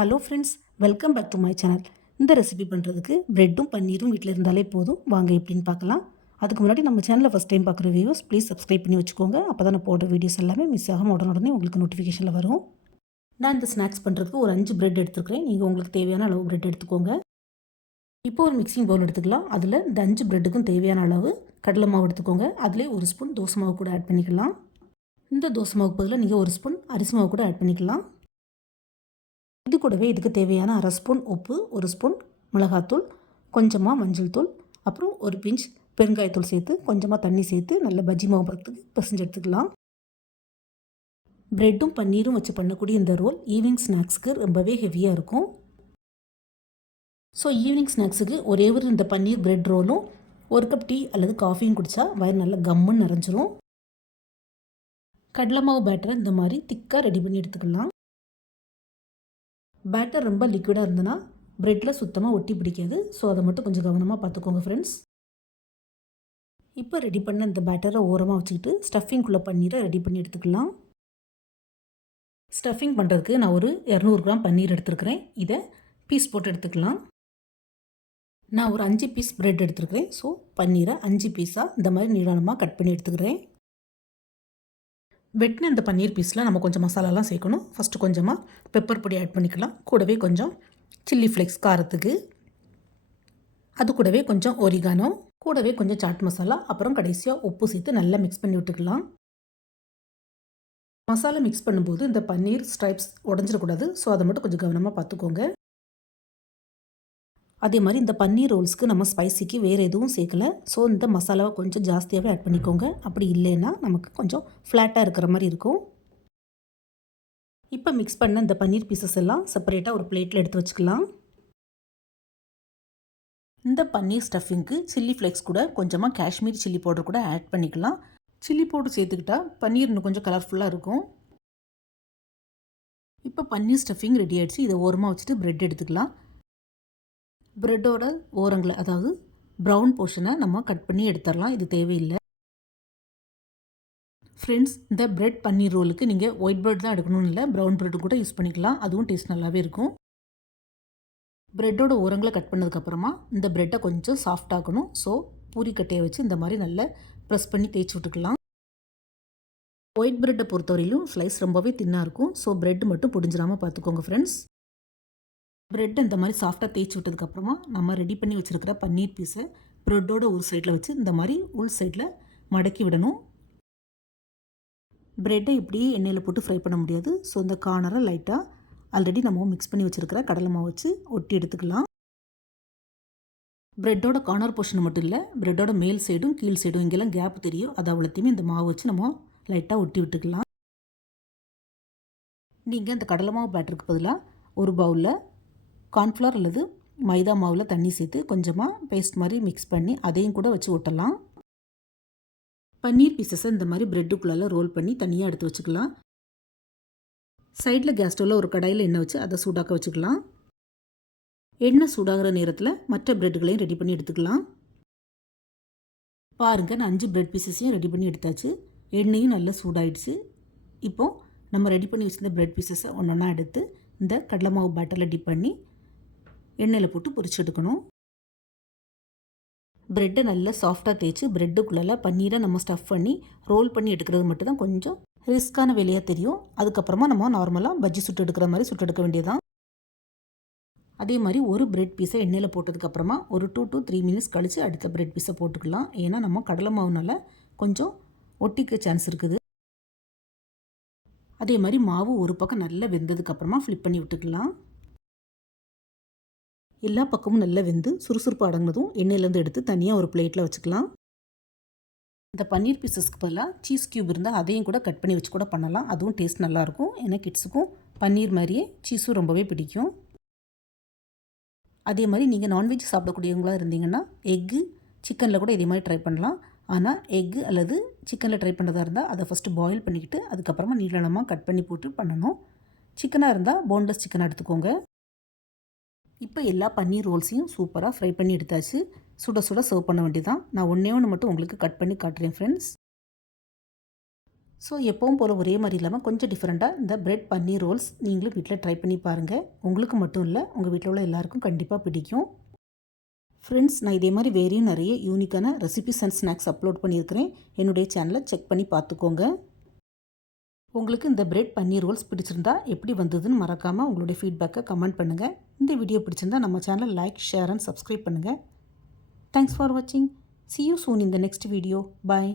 Hello friends, welcome back to my channel. இந்த recipe பண்ணுறதுக்கு ப்ரெட்டும் பன்னீரும் வீட்டில் இருந்தாலே போதும். வாங்க எப்படின்னு பார்க்கலாம். அதுக்கு முன்னாடி நம்ம சேனலில் ஃபஸ்ட் டைம் பார்க்குற வியூஸ் ப்ளீஸ் சப்ஸ்கிரைப் பண்ணி வச்சுக்கோங்க. அப்போ தான் நான் போடுற வீடியோஸ் எல்லாமே மிஸ் ஆகாமல் உடனே உங்களுக்கு நோட்டிஃபிகேஷனில் வரும். நான் இந்த ஸ்நாக்ஸ் பண்ணுறதுக்கு ஒரு 5 ப்ரெட் எடுத்துக்கிறேன். நீங்கள் உங்களுக்கு தேவையான அளவு ப்ரெட் எடுத்துக்கோங்க. இப்போ ஒரு மிக்சிங் பவுல் எடுத்துக்கலாம். அதில் இந்த 5 ப்ரெட்டுக்கும் தேவையான அளவு கடலை மாவு எடுத்துக்கோங்க. அதிலே ஒரு ஸ்பூன் தோசை மாவு கூட ஆட் பண்ணிக்கலாம். இந்த தோசை மாவுக்கு பதிலாக நீங்கள் ஒரு ஸ்பூன் அரிசி மாவு கூட ஆட் பண்ணிக்கலாம். இது கூடவே இதுக்கு தேவையான அரை ஸ்பூன் உப்பு, ஒரு ஸ்பூன் மிளகாத்தூள், கொஞ்சமாக மஞ்சள் தூள், அப்புறம் ஒரு பிஞ்ச் பெருங்காயத்தூள் சேர்த்து கொஞ்சமாக தண்ணி சேர்த்து நல்ல பஜ்ஜி மாவு பதத்துக்கு பிசைஞ்சு எடுத்துக்கலாம். ப்ரெட்டும் பன்னீரும் வச்சு பண்ணக்கூடிய இந்த ரோல் ஈவினிங் ஸ்நாக்ஸுக்கு ரொம்பவே ஹெவியாக இருக்கும். ஸோ ஈவினிங் ஸ்நாக்ஸுக்கு ஒரே ஒரு இந்த பன்னீர் ப்ரெட் ரோலும் ஒரு கப் டீ அல்லது காஃபியும் குடித்தா வயிறு நல்லா கம்முன்னு நிறைஞ்சிரும். கடலை மாவு பேட்டரை இந்த மாதிரி திக்காக ரெடி பண்ணி எடுத்துக்கலாம். பேட்டர் ரொம்ப லிக்விடாக இருந்ததுன்னா ப்ரெட்டில் சுத்தமாக ஒட்டி பிடிக்காது. ஸோ அதை மட்டும் கொஞ்சம் கவனமாக பார்த்துக்கோங்க ஃப்ரெண்ட்ஸ். இப்போ ரெடி பண்ண இந்த பேட்டரை ஓரமாக வச்சுக்கிட்டு ஸ்டஃபிங்குள்ளே பன்னீரை ரெடி பண்ணி எடுத்துக்கலாம். ஸ்டஃபிங் பண்ணுறதுக்கு நான் ஒரு 200 கிராம் பன்னீர் எடுத்துருக்கிறேன். இதை பீஸ் போட்டு எடுத்துக்கலாம். நான் ஒரு 5 பீஸ் ப்ரெட் எடுத்துருக்கிறேன். ஸோ பன்னீரை 5 பீஸாக இந்த மாதிரி நீளமாக கட் பண்ணி எடுத்துக்கிறேன். வெட்டின இந்த பன்னீர் பீஸில் நம்ம கொஞ்சம் மசாலாலாம் சேர்க்கணும். ஃபஸ்ட்டு கொஞ்சமாக பெப்பர் பொடி ஆட் பண்ணிக்கலாம். கூடவே கொஞ்சம் சில்லி ஃப்ளேக்ஸ் காரத்துக்கு, அது கூடவே கொஞ்சம் ஒரிகானோ, கூடவே கொஞ்சம் சாட் மசாலா, அப்புறம் கடைசியாக உப்பு சேர்த்து நல்லா மிக்ஸ் பண்ணி விட்டுக்கலாம். மசாலா மிக்ஸ் பண்ணும்போது இந்த பன்னீர் ஸ்ட்ரைப்ஸ் உடஞ்சிடக்கூடாது. ஸோ அதை மட்டும் கொஞ்சம் கவனமாக பார்த்துக்கோங்க. அதே மாதிரி இந்த பன்னீர் ரோல்ஸ்க்கு நம்ம ஸ்பைசிக்கு வேறு எதுவும் சேர்க்கல. ஸோ இந்த மசாலாவை கொஞ்சம் ஜாஸ்தியாகவே ஆட் பண்ணிக்கோங்க. அப்படி இல்லைன்னா நமக்கு கொஞ்சம் ஃப்ளாட்டாக இருக்கிற மாதிரி இருக்கும். இப்போ மிக்ஸ் பண்ண இந்த பன்னீர் பீசஸ் எல்லாம் செப்பரேட்டாக ஒரு பிளேட்டில் எடுத்து வச்சுக்கலாம். இந்த பன்னீர் ஸ்டஃபிங்க்கு சில்லி ஃப்ளேக்ஸ் கூட கொஞ்சமாக காஷ்மீர் சில்லி பவுடர் கூட ஆட் பண்ணிக்கலாம். சில்லி பவுடர் சேர்த்துக்கிட்டா பன்னீர் இன்னும் கொஞ்சம் கலர்ஃபுல்லாக இருக்கும். இப்போ பன்னீர் ஸ்டஃபிங் ரெடி ஆகிடுச்சு. இதை ஓரமாக வச்சுட்டு ப்ரெட் எடுத்துக்கலாம். ப்ரெட்டோட ஓரங்களை, அதாவது ப்ரௌன் போர்ஷனை நம்ம கட் பண்ணி எடுத்துடலாம். இது தேவையில்லை. ஃப்ரெண்ட்ஸ், இந்த ப்ரெட் பன்னீர் ரோலுக்கு நீங்கள் ஒயிட் ப்ரெட் தான் எடுக்கணும்னு இல்லை, ப்ரௌன் ப்ரெட்டு கூட யூஸ் பண்ணிக்கலாம். அதுவும் டேஸ்ட் நல்லாவே இருக்கும். ப்ரெட்டோட ஓரங்களை கட் பண்ணதுக்கப்புறமா இந்த ப்ரெட்டை கொஞ்சம் சாஃப்டாகணும். ஸோ பூரிக்கட்டையை வச்சு இந்த மாதிரி நல்லா ப்ரெஸ் பண்ணி தேய்ச்சி விட்டுக்கலாம். ஒயிட் ப்ரெட்டை பொறுத்தவரையிலும் ஸ்லைஸ் ரொம்பவே தின்னாக இருக்கும். ஸோ ப்ரெட் மட்டும் பிடிஞ்சிடாமல் பார்த்துக்கோங்க ஃப்ரெண்ட்ஸ். ப்ரெட் இந்த மாதிரி சாஃப்டாக தேய்ச்சி விட்டதுக்கப்புறமா நம்ம ரெடி பண்ணி வச்சுருக்கிற பன்னீர் பீஸை ப்ரெட்டோட ஒரு சைடில் வச்சு இந்த மாதிரி உள் சைடில் மடக்கி விடணும். ப்ரெட்டை இப்படியே எண்ணெயில் போட்டு ஃப்ரை பண்ண முடியாது. ஸோ இந்த கார்னரை லைட்டாக ஆல்ரெடி நம்ம மிக்ஸ் பண்ணி வச்சுருக்கிற கடலை மாவு வச்சு ஒட்டி எடுத்துக்கலாம். ப்ரெட்டோட கார்னர் போர்ஷன் மட்டும் இல்லை, ப்ரெட்டோட மேல் சைடும் கீழ் சைடும் இங்கெல்லாம் கேப் தெரியும். அதை அவ்வளோத்தையுமே இந்த மாவு வச்சு நம்ம லைட்டாக ஒட்டி விட்டுக்கலாம். நீங்கள் இந்த கடலை மாவு பேட்டருக்கு பதிலாக ஒரு பவுலில் கார்ன்ஃப்ளவர் அல்லது மைதா மாவில் தண்ணி சேர்த்து கொஞ்சமாக பேஸ்ட் மாதிரி மிக்ஸ் பண்ணி அதையும் கூட வச்சு ஒட்டலாம். பன்னீர் பீசஸை இந்த மாதிரி ப்ரெட்டுக்குள்ளே ரோல் பண்ணி தனியாக எடுத்து வச்சுக்கலாம். சைடில் கேஸ் ஸ்டவ்வில் ஒரு கடாயில் எண்ணெய் வச்சு அதை சூடாக்க வச்சுக்கலாம். எண்ணெய் சூடாகிற நேரத்தில் மற்ற ப்ரெட்டுகளையும் ரெடி பண்ணி எடுத்துக்கலாம். பாருங்கள், நான் 5 ப்ரெட் பீசஸையும் ரெடி பண்ணி எடுத்தாச்சு. எண்ணெயும் நல்லா சூடாயிடுச்சு. இப்போது நம்ம ரெடி பண்ணி வச்சுருந்த ப்ரெட் பீசஸை ஒன்று ஒன்றா எடுத்து இந்த கடலை மாவு பேட்டரில் டிப் பண்ணி எண்ணெயில் போட்டு பொரிச்சு எடுக்கணும். ப்ரெட்டை நல்லா சாஃப்டாக தேய்ச்சி ப்ரெட்டுக்குள்ளே பன்னீரை நம்ம ஸ்டஃப் பண்ணி ரோல் பண்ணி எடுக்கிறது மட்டும் தான் கொஞ்சம் ரிஸ்க்கான வேலையாக தெரியும். அதுக்கப்புறமா நம்ம நார்மலாக பஜ்ஜி சுட்டு எடுக்கிற மாதிரி சுட்டு எடுக்க வேண்டியதான். அதே மாதிரி ஒரு ப்ரெட் பீஸை எண்ணெயில் போட்டதுக்கப்புறமா ஒரு 2 to 3 மினிட்ஸ் கழித்து அடுத்த ப்ரெட் பீஸை போட்டுக்கலாம். ஏன்னா நம்ம கடலை மாவுனால கொஞ்சம் ஒட்டிக்க சான்ஸ் இருக்குது. அதே மாதிரி மாவு ஒரு பக்கம் நல்லா வெந்ததுக்கப்புறமா ஃப்ளிப் பண்ணி விட்டுக்கலாம். எல்லா பக்கமும் நல்லா வெந்து சுறுசுறுப்பு அடங்கினதும் எண்ணெயிலேருந்து எடுத்து தனியாக ஒரு பிளேட்டில் வச்சுக்கலாம். இந்த பன்னீர் பீசஸ்க்கு பதிலாக சீஸ் க்யூப் இருந்தால் அதையும் கூட கட் பண்ணி வச்சு கூட பண்ணலாம். அதுவும் டேஸ்ட் நல்லாயிருக்கும். ஏன்னா கிட்ஸுக்கும் பன்னீர் மாதிரியே சீஸும் ரொம்பவே பிடிக்கும். அதே மாதிரி நீங்கள் நான்வெஜ் சாப்பிடக்கூடியவங்களாக இருந்தீங்கன்னா எக்கு சிக்கனில் கூட இதே மாதிரி ட்ரை பண்ணலாம். ஆனால் எக்கு அல்லது சிக்கனில் ட்ரை பண்ணுறதா இருந்தால் அதை ஃபஸ்ட்டு பாயில் பண்ணிக்கிட்டு அதுக்கப்புறமா நீளமாக கட் பண்ணி போட்டு பண்ணணும். சிக்கனாக இருந்தால் போன்லெஸ் சிக்கனாக எடுத்துக்கோங்க. இப்போ எல்லா பன்னீர் ரோல்ஸையும் சூப்பராக ஃப்ரை பண்ணி எடுத்தாச்சு. சுட சுட சர்வ் பண்ண வேண்டியதான். நான் ஒன்றே ஒன்று மட்டும் உங்களுக்கு கட் பண்ணி காட்டுறேன் ஃப்ரெண்ட்ஸ். ஸோ எப்பவும் போல் ஒரே மாதிரி இல்லாமல் கொஞ்சம் டிஃப்ரெண்ட்டாக இந்த பிரெட் பன்னீர் ரோல்ஸ் நீங்களும் வீட்டில் ட்ரை பண்ணி பாருங்கள். உங்களுக்கு மட்டும் இல்லை, உங்கள் வீட்டில் உள்ள எல்லாருக்கும் கண்டிப்பாக பிடிக்கும். ஃப்ரெண்ட்ஸ், நான் இதே மாதிரி வேறையும் நிறைய யூனிக்கான ரெசிபிஸ் அண்ட் ஸ்நாக்ஸ் அப்லோட் பண்ணியிருக்கிறேன். என்னுடைய சேனலை செக் பண்ணி பார்த்துக்கோங்க. உங்களுக்கு இந்த பிரெட் பன்னீர் ரோல்ஸ் பிடிச்சிருந்தா எப்படி வந்ததுன்னு மறக்காமல் உங்களுடைய ஃபீட்பேக்கை கமெண்ட் பண்ணுங்கள். இந்த வீடியோ பிடிச்சிருந்தா நம்ம சேனலை லைக், ஷேர் அண்ட் சப்ஸ்கிரைப் பண்ணுங்கள். தேங்க்ஸ் ஃபார் வாட்சிங். See you soon in the next video. Bye.